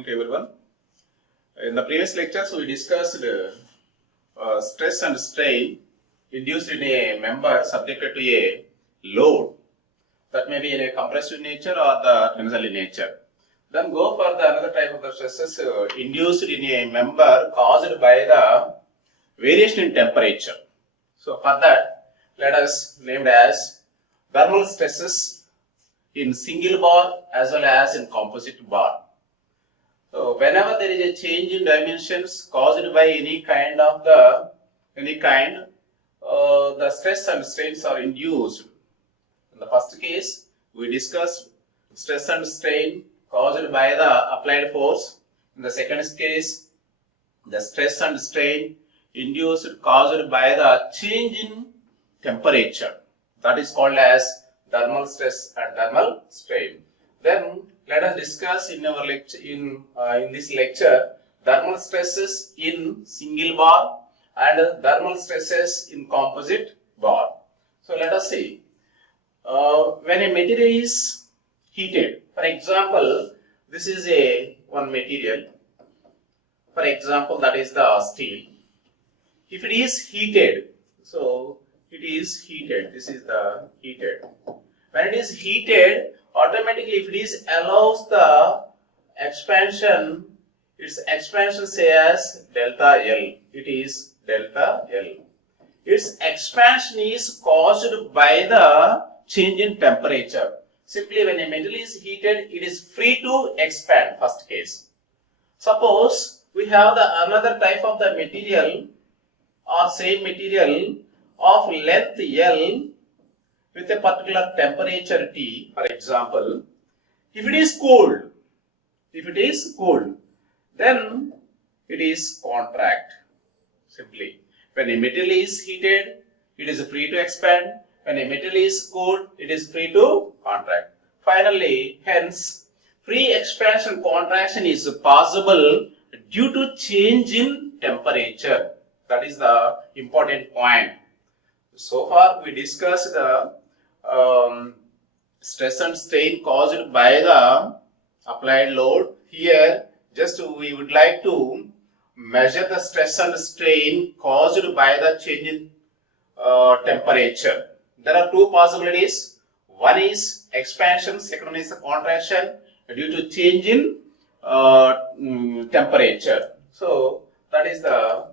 morning to everyone. In the previous lectures, we discussed stress and strain induced in a member subjected to a load that may be in a compressive nature or the tensile in nature. Then go for the another type of the stresses induced in a member caused by the variation in temperature. So for that, let us name it as thermal stresses in single bar as well as in composite bar. So whenever there is a change in dimensions caused by any kind, the stress and strains are induced. In the first case, we discussed stress and strain caused by the applied force. In the second case, the stress and strain induced caused by the change in temperature. That is called as thermal stress and thermal strain. Then let us discuss in our lecture in this lecture thermal stresses in single bar and thermal stresses in composite bar. So let us see. When a material is heated, for example, this is one material. For example, that is the steel. If it is heated, so it is heated. This is the heated. When it is heated, automatically if it is allows the expansion, its expansion say as delta L. It is delta L. Its expansion is caused by the change in temperature. Simply when a metal is heated, it is free to expand, first case. Suppose we have the another type of the material or same material of length L with a particular temperature T, for example. If it is cooled, then it is contract. Simply, when a metal is heated, it is free to expand. When a metal is cooled, it is free to contract. Finally, hence, free expansion contraction is possible due to change in temperature. That is the important point. So far, we discussed the stress and strain caused by the applied load. Here, just we would like to measure the stress and strain caused by the change in temperature. There are two possibilities. One is expansion, second one is the contraction due to change in temperature. So, that is the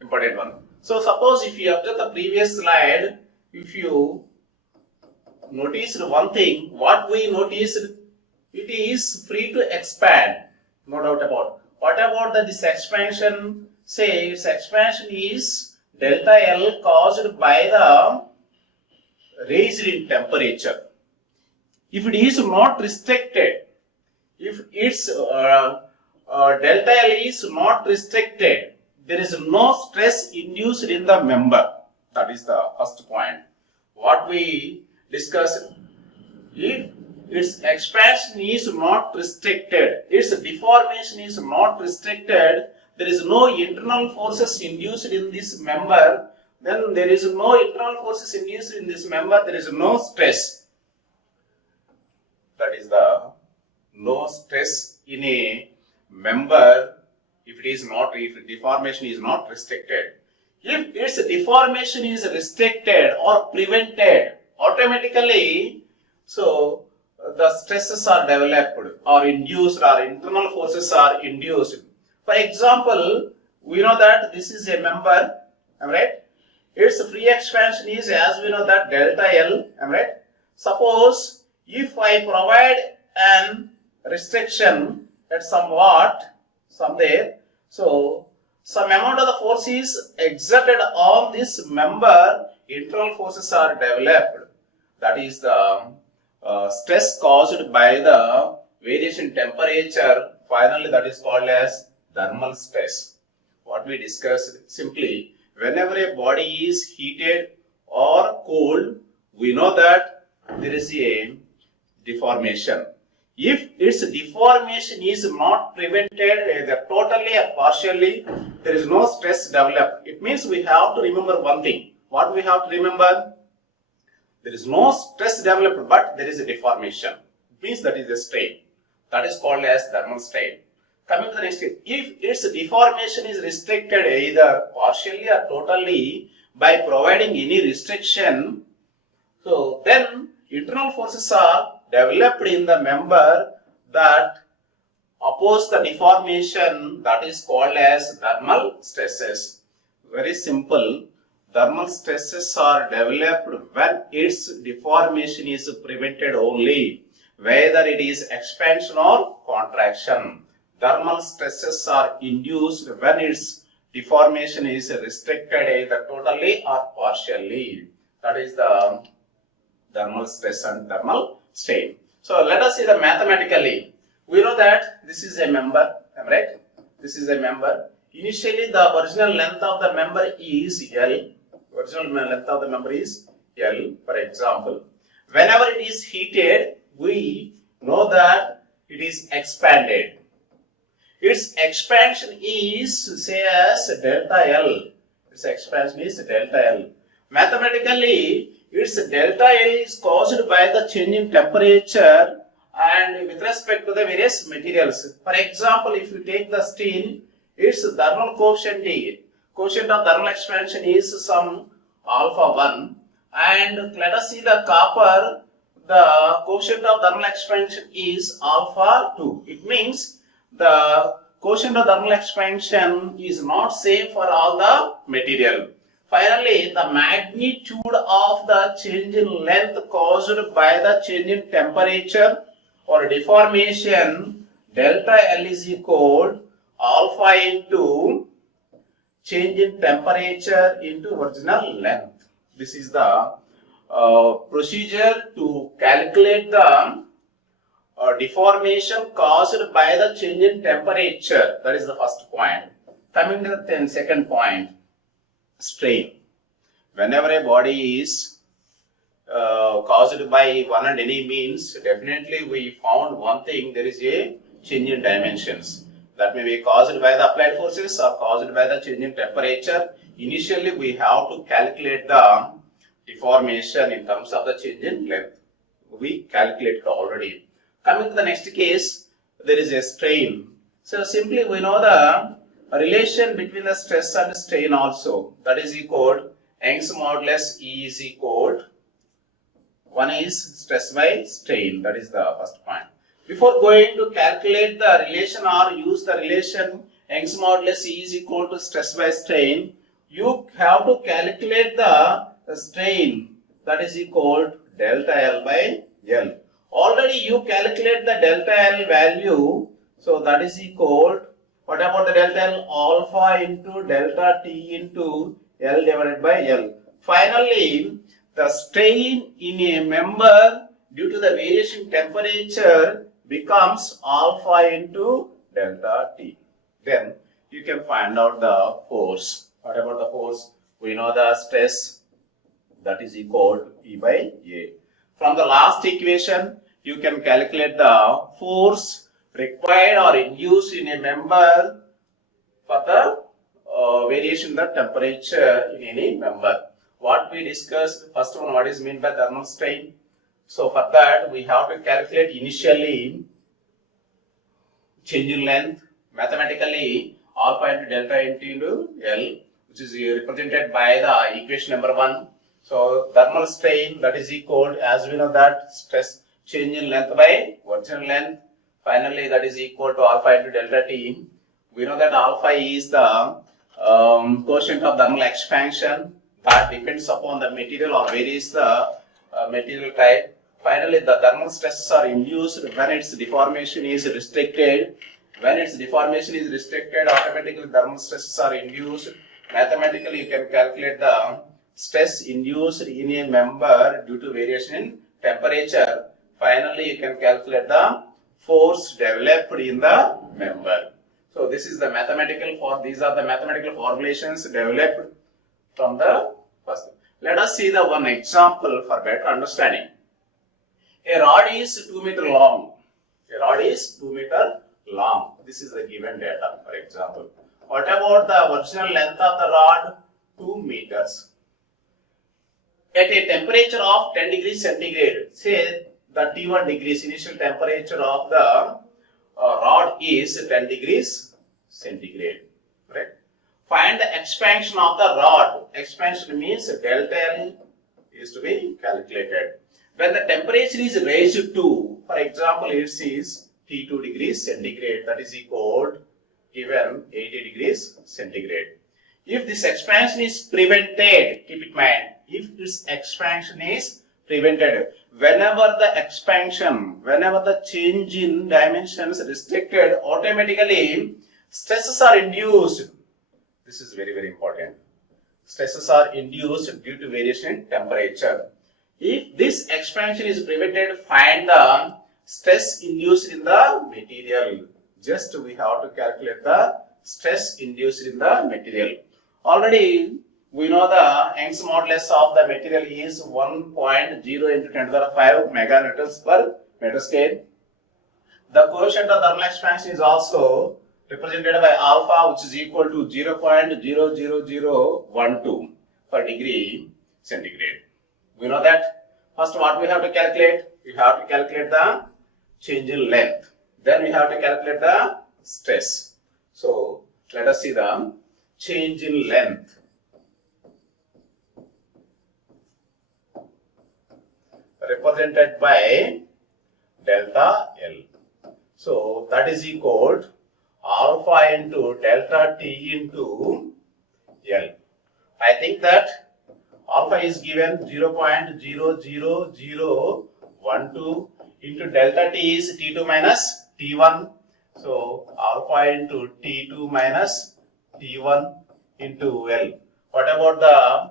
important one. So, suppose if you observe the previous slide, if you noticed one thing, what we noticed, it is free to expand, no doubt about. What about this expansion? Say its expansion is delta L caused by the raise in temperature. If it is not restricted, if its delta L is not restricted, there is no stress induced in the member. That is the first point. What we discussed, if its expansion is not restricted, its deformation is not restricted, there is no internal forces induced in this member, then there is no internal forces induced in this member, there is no stress. That is the no stress in a member if deformation is not restricted. If its deformation is restricted or prevented, automatically, so the stresses are developed or induced or internal forces are induced. For example, we know that this is a member, am I right? Its free expansion is, as we know, that delta L, am I right? Suppose if I provide an restriction at somewhere, so some amount of the force is exerted on this member, internal forces are developed. That is the stress caused by the variation in temperature. Finally, that is called as thermal stress. What we discussed, simply, whenever a body is heated or cooled, we know that there is a deformation. If its deformation is not prevented either totally or partially, there is no stress developed. It means we have to remember one thing. What we have to remember? There is no stress developed, but there is a deformation. It means that is a strain. That is called as thermal strain. Coming to the next case, if its deformation is restricted either partially or totally by providing any restriction, so then internal forces are developed in the member that oppose the deformation, that is called as thermal stresses. Very simple. Thermal stresses are developed when its deformation is prevented only, whether it is expansion or contraction. Thermal stresses are induced when its deformation is restricted either totally or partially. That is the thermal stress and thermal strain. So let us see the mathematically. We know that this is a member, right? This is a member. Initially, the original length of the member is L. Original length of the member is L, for example. Whenever it is heated, we know that it is expanded. Its expansion is, say, as delta L. Its expansion is delta L. Mathematically, its delta L is caused by the change in temperature and with respect to the various materials. For example, if you take the steel, its thermal coefficient of thermal expansion is some alpha 1, and let us see the copper, the coefficient of thermal expansion is alpha 2. It means the coefficient of thermal expansion is not same for all the material. Finally, the magnitude of the change in length caused by the change in temperature or deformation, delta L is equal alpha into change in temperature into original length. This is the procedure to calculate the deformation caused by the change in temperature. That is the first point. Coming to the second point, strain. Whenever a body is caused by one and any means, definitely we found one thing, there is a change in dimensions. That may be caused by the applied forces or caused by the change in temperature. Initially, we have to calculate the deformation in terms of the change in length. We calculated already. Coming to the next case, there is a strain. So simply we know the relation between the stress and strain also. That is equal Young's modulus E is equal. One is stress by strain. That is the first point. Before going to calculate the relation or use the relation Young's modulus E is equal to stress by strain, you have to calculate the strain, that is equal to delta L by L. Already you calculate the delta L value, so that is equal, what about the delta L? Alpha into delta T into L divided by L. Finally, the strain in a member due to the variation in temperature becomes alpha into delta T. Then you can find out the force. What about the force? We know the stress, that is equal to E by A. From the last equation, you can calculate the force required or induced in a member for the variation in the temperature in any member. What we discussed, first one, what is meant by thermal strain. So for that, we have to calculate initially change in length. Mathematically, alpha into delta into L, which is represented by the equation number 1. So thermal strain, that is equal, as we know that stress change in length by original length. Finally, that is equal to alpha into delta T. We know that alpha is the quotient of thermal expansion that depends upon the material or varies the material type. Finally, the thermal stresses are induced when its deformation is restricted. When its deformation is restricted, automatically thermal stresses are induced. Mathematically, you can calculate the stress induced in a member due to variation in temperature. Finally, you can calculate the force developed in the member. So this is the these are the mathematical formulations developed from the first. Let us see the one example for better understanding. A rod is 2 meters long. A rod is 2 meters long. This is the given data, for example. What about the original length of the rod? 2 meters. At a temperature of 10 degrees centigrade, say the T1 degrees initial temperature of the rod is 10 degrees centigrade. Right? Find the expansion of the rod. Expansion means delta L is to be calculated. When the temperature is raised to, for example, it is T2 degrees centigrade, that is equal to given 80 degrees centigrade. If this expansion is prevented, keep in mind, if this expansion is prevented, whenever the change in dimensions is restricted, automatically stresses are induced. This is very, very important. Stresses are induced due to variation in temperature. If this expansion is prevented, find the stress induced in the material. Just we have to calculate the stress induced in the material. Already we know the Young's modulus of the material is 1.0 into 10 to the 5 meganewtons per meter square. The coefficient of thermal expansion is also represented by alpha, which is equal to 0.00012 per degree centigrade. We know that. First, what we have to calculate? We have to calculate the change in length. Then we have to calculate the stress. So, let us see the change in length. Represented by delta L. So, that is equal to alpha into delta T into L. I think that alpha is given 0.00012 into delta T is T2 minus T1. So, alpha into T2 minus T1 into L. What about the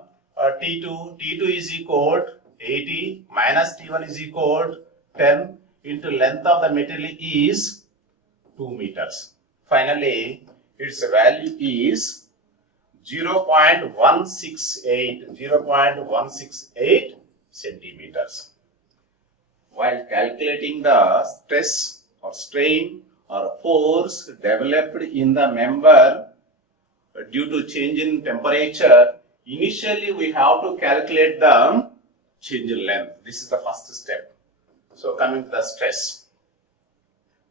T2? T2 is equal to 80 minus T1 is equal to 10 into length of the material is 2 meters. Finally, its value is 0.168 centimeters. While calculating the stress or strain or force developed in the member due to change in temperature, initially we have to calculate the change in length. This is the first step. So coming to the stress.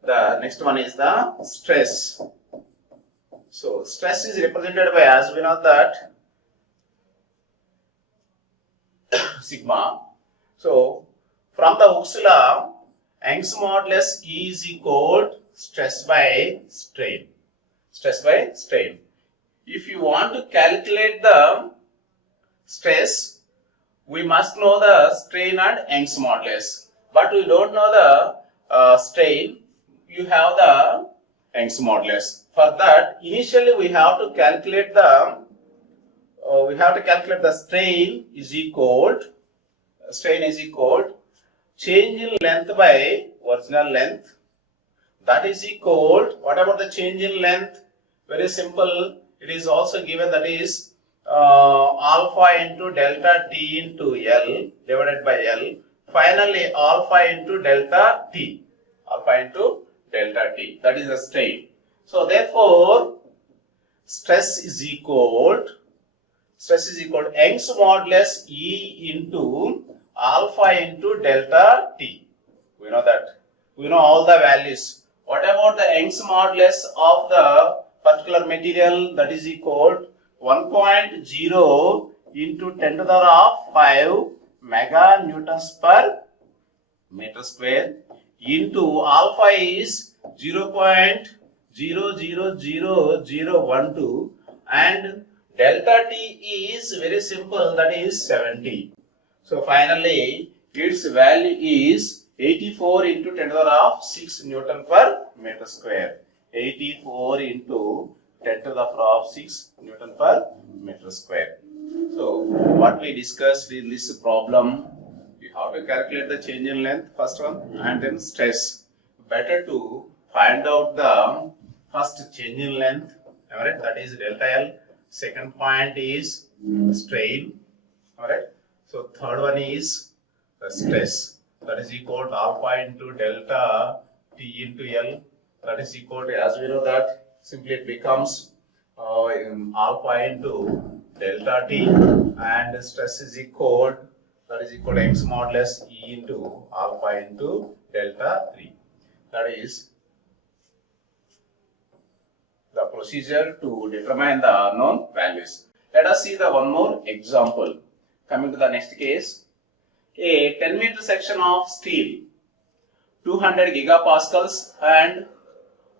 The next one is the stress. So stress is represented by, as we know that, sigma. So from the Hooke's law, Young's modulus E is equal to stress by strain. Stress by strain. If you want to calculate the stress, we must know the strain and Young's modulus. But we don't know the strain. You have the Young's modulus. For that, initially we have to calculate the strain is equal to change in length by original length. That is equal to, what about the change in length? Very simple. It is also given, that is alpha into delta T into L divided by L. Finally, alpha into delta T. Alpha into delta T. That is the strain. So therefore, stress is equal to Young's modulus E into alpha into delta T. We know that. We know all the values. What about the Young's modulus of the particular material? That is equal to 1.0 into 10 to the power of 5 meganewtons per meter square into alpha is 0.00012 and delta T is very simple, that is 70. So finally its value is 84 into 10 to the power of 6 Newton per meter square. 84 into 10 to the power of 6 Newton per meter square. So what we discussed in this problem, we have to calculate the change in length, first one, and then stress. Better to find out the first change in length, alright, that is delta L. Second point is strain, alright. So third one is the stress, that is equal to alpha into delta T into L, that is equal to, as we know that, simply it becomes alpha into delta T, and stress is equal, that is equal to Young's modulus E into alpha into delta 3. That is the procedure to determine the unknown values. Let us see the one more example. Coming to the next case, a 10-meter section of steel, 200 gigapascals, and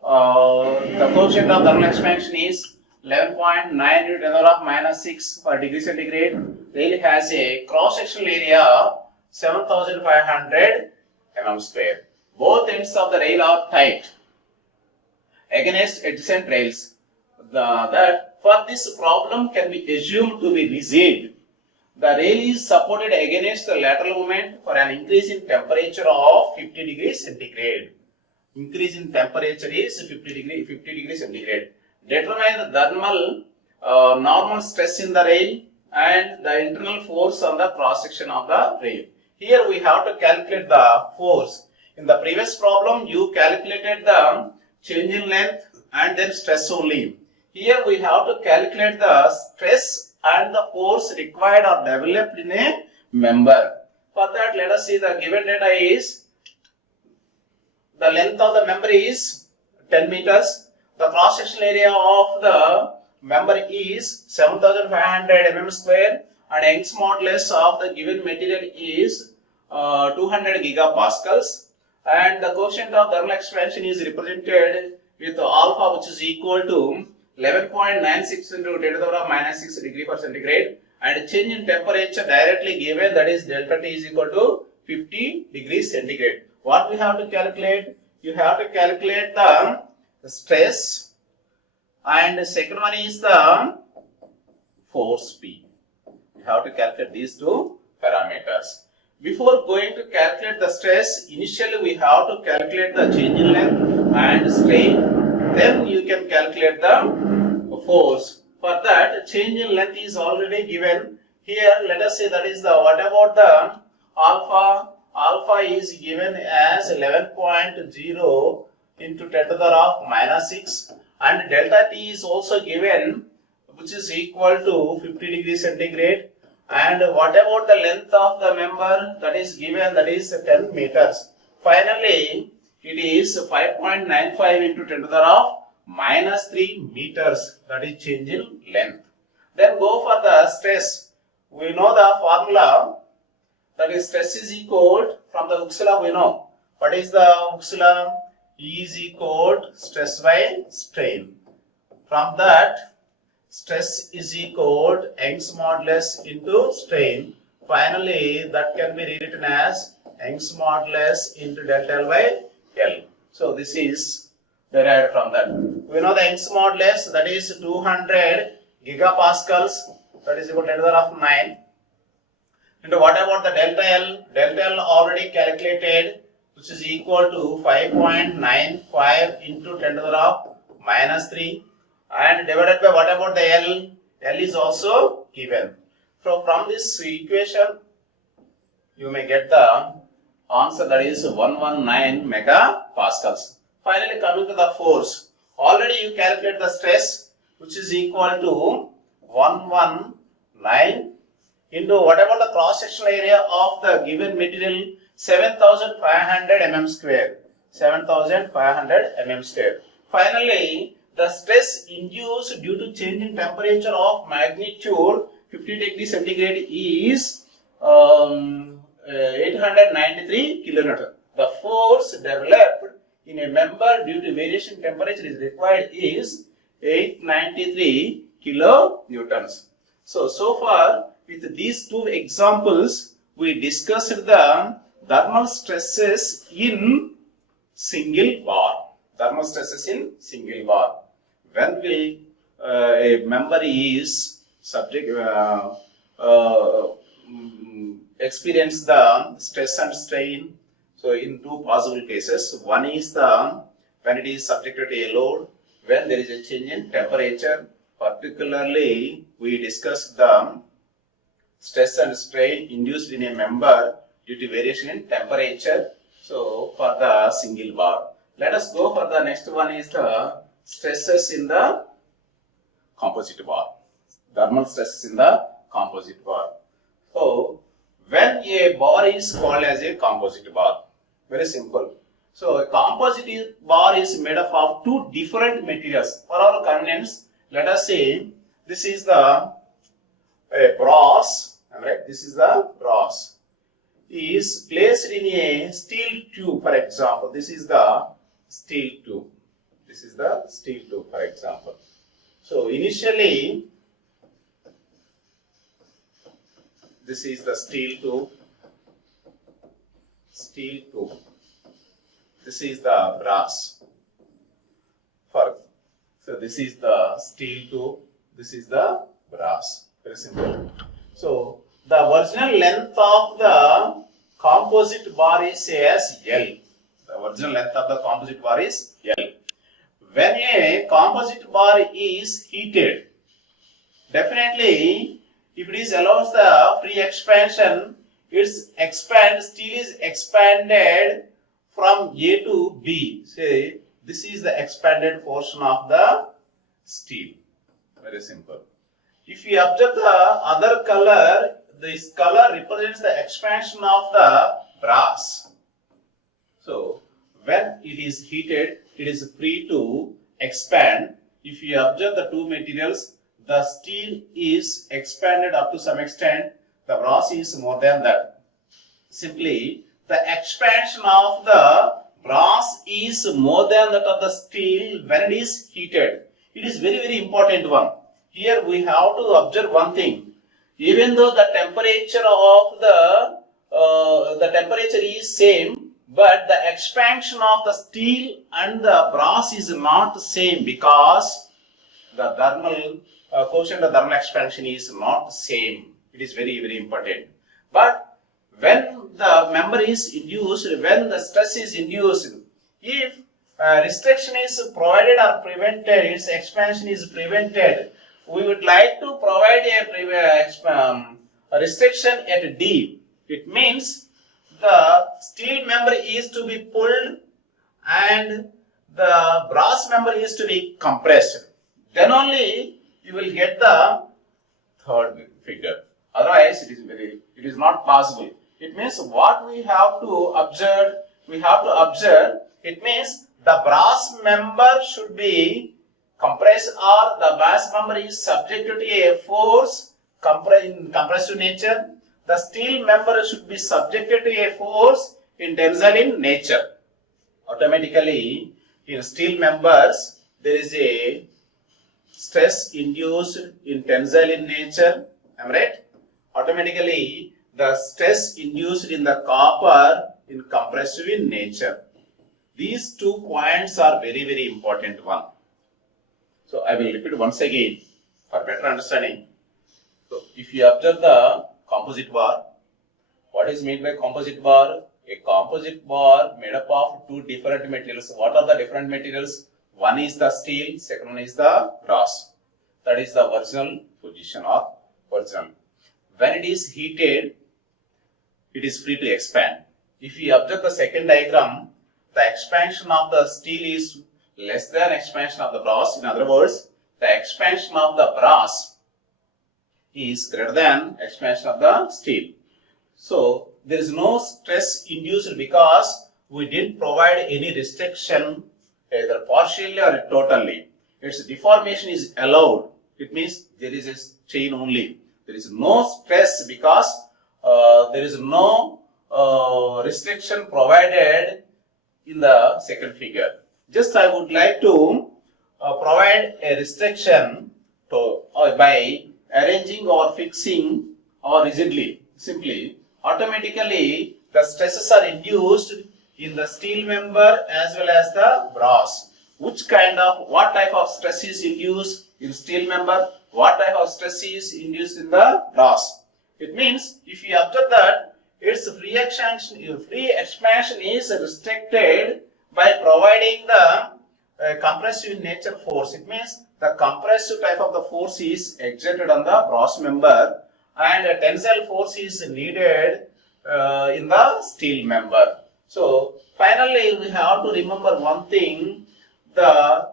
the coefficient of thermal expansion is 11.9 into 10 to the power minus 6 per degree centigrade. Rail has a cross-sectional area 7,500 mm square. Both ends of the rail are tight against adjacent rails. That for this problem can be assumed to be rigid. The rail is supported against the lateral movement for an increase in temperature of 50 degrees centigrade. Increase in temperature is 50 degrees centigrade. Determine the thermal normal stress in the rail and the internal force on the cross section of the rail. Here we have to calculate the force. In the previous problem, you calculated the change in length and then stress only. Here we have to calculate the stress and the force required or developed in a member. For that, let us see the given data is the length of the member is 10 meters. The cross-sectional area of the member is 7,500 mm square, and Young's modulus of the given material is 200 gigapascals, and the coefficient of thermal expansion is represented with alpha, which is equal to 11.96 into 10 to the power minus 6 degree per centigrade, and change in temperature directly given, that is delta T is equal to 50 degrees centigrade. What we have to calculate? You have to calculate the stress, and the second one is the force P. You have to calculate these two parameters. Before going to calculate the stress, initially we have to calculate the change in length and strain. Then you can calculate the force. For that, change in length is already given. Here, let us say that is the, what about the alpha? Alpha is given as 11.0 into 10 to the power minus 6, and delta T is also given, which is equal to 50 degrees centigrade. And what about the length of the member? That is given, that is 10 meters. Finally, it is 5.95 into 10 to the power minus 3 meters. That is change in length. Then go for the stress. We know the formula, that is stress is equal, from the Hooke's law we know. What is the Hooke's law? E is equal to stress by strain. From that, stress is equal to Young's modulus into strain. Finally, that can be rewritten as Young's modulus into delta L by L. So this is derived from that. We know the Young's modulus, that is 200 gigapascals, that is equal to 10 to the power 9. And what about the delta L? Delta L already calculated, which is equal to 5.95 into 10 to the power minus 3, and divided by what about the L? L is also given. So from this equation, you may get the answer, that is 119 megapascals. Finally, coming to the force, already you calculate the stress, which is equal to 119 into what about the cross-sectional area of the given material, 7,500 mm square. 7,500 mm square. Finally, the stress induced due to change in temperature of magnitude 50 degrees centigrade is 893 kilonewton. The force developed in a member due to variation in temperature is required is 893 kilonewtons. So far with these two examples, we discussed the thermal stresses in single bar. Thermal stresses in single bar. When will a member is subject experience the stress and strain? So in two possible cases, one is the when it is subjected to a load, when there is a change in temperature. Particularly, we discussed the stress and strain induced in a member due to variation in temperature. So for the single bar, let us go for the next one is the stresses in the composite bar. Thermal stresses in the composite bar. So when a bar is called as a composite bar, very simple. So a composite bar is made up of two different materials. For our convenience, let us say this is the brass, right? This is the brass is placed in a steel tube, for example. This is the steel tube. This is the steel tube, for example. So initially, this is the steel tube. Steel tube. This is the brass. So this is the steel tube. This is the brass. Very simple. So the original length of the composite bar is as L. The original length of the composite bar is L. When a composite bar is heated, definitely if it is allows the free expansion, steel is expanded from A to B. Say this is the expanded portion of the steel. Very simple. If you observe the other color, this color represents the expansion of the brass. So when it is heated, it is free to expand. If you observe the two materials, the steel is expanded up to some extent, the brass is more than that. Simply, the expansion of the brass is more than that of the steel when it is heated. It is very, very important one. Here we have to observe one thing. Even though the temperature of the temperature is same, but the expansion of the steel and the brass is not same because the thermal quotient of thermal expansion is not same. It is very, very important. But when the member is induced, when the stress is induced, if restriction is provided or prevented, its expansion is prevented, we would like to provide a restriction at D. It means the steel member is to be pulled and the brass member is to be compressed. Then only you will get the third figure. Otherwise, it is not possible. It means what we have to observe, it means the brass member should be compressed or the brass member is subjected to a force in compressive nature. The steel member should be subjected to a force in tensile in nature. Automatically, in steel members, there is a stress induced in tensile in nature. Am I right? Automatically, the stress induced in the copper in compressive in nature. These 2 points are very, very important one. So I will repeat once again for better understanding. So if you observe the composite bar, what is meant by composite bar? A composite bar made up of 2 different materials. What are the different materials? One is the steel, second one is the brass. That is the original position or original. When it is heated, it is free to expand. If you observe the second diagram, the expansion of the steel is less than expansion of the brass. In other words, the expansion of the brass is greater than expansion of the steel. So there is no stress induced because we didn't provide any restriction either partially or totally. Its deformation is allowed. It means there is a chain only. There is no stress because there is no restriction provided in the second figure. Just I would like to provide a restriction by arranging or fixing or rigidly. Simply, automatically the stresses are induced in the steel member as well as the brass. What type of stress is induced in steel member? What type of stress is induced in the brass? It means if you observe that its free expansion is restricted by providing the compressive nature force. It means the compressive type of the force is exerted on the brass member and a tensile force is needed in the steel member. So finally we have to remember one thing, the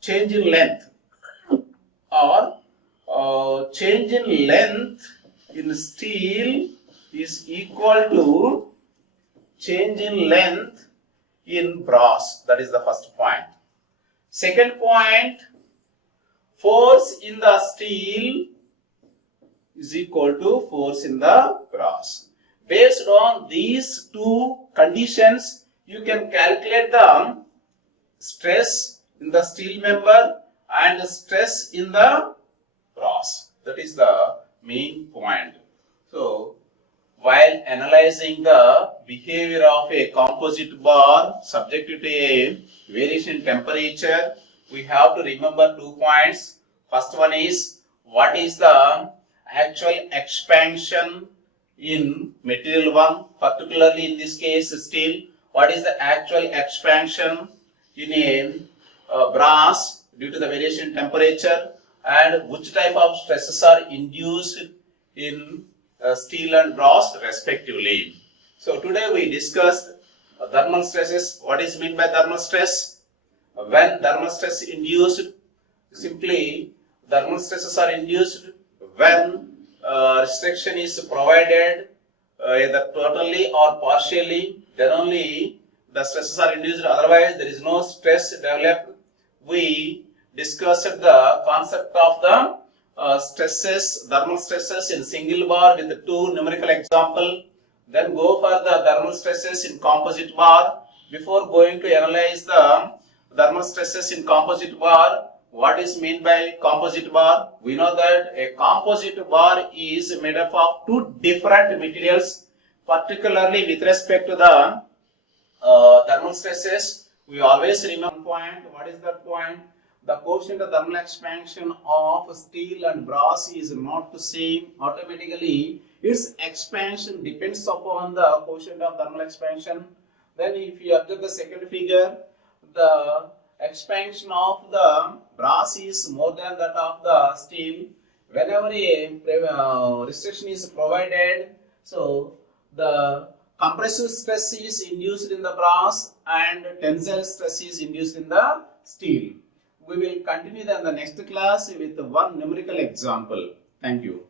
change in length or change in length in steel is equal to change in length in brass. That is the first point. Second point, force in the steel is equal to force in the brass. Based on these two conditions, you can calculate the stress in the steel member and the stress in the brass. That is the main point. So, while analyzing the behavior of a composite bar subjected to a variation in temperature, we have to remember 2 points. First one is, what is the actual expansion in material 1, particularly in this case steel. What is the actual expansion in a brass due to the variation in temperature, and which type of stresses are induced in steel and brass respectively. So today we discussed thermal stresses. What is meant by thermal stress? When thermal stress induced, simply thermal stresses are induced when restriction is provided either totally or partially, then only the stresses are induced, otherwise there is no stress developed. We discussed the concept of the stresses, thermal stresses in single bar with 2 numerical example. Then go for the thermal stresses in composite bar. Before going to analyze the thermal stresses in composite bar, what is meant by composite bar? We know that a composite bar is made up of 2 different materials, particularly with respect to the thermal stresses. We always remember point. What is that point? The coefficient of thermal expansion of steel and brass is not the same. Automatically, its expansion depends upon the coefficient of thermal expansion. Then, if you observe the second figure, the expansion of the brass is more than that of the steel. Whenever a restriction is provided, so the compressive stress is induced in the brass and tensile stress is induced in the steel. We will continue in the next class with one numerical example. Thank you.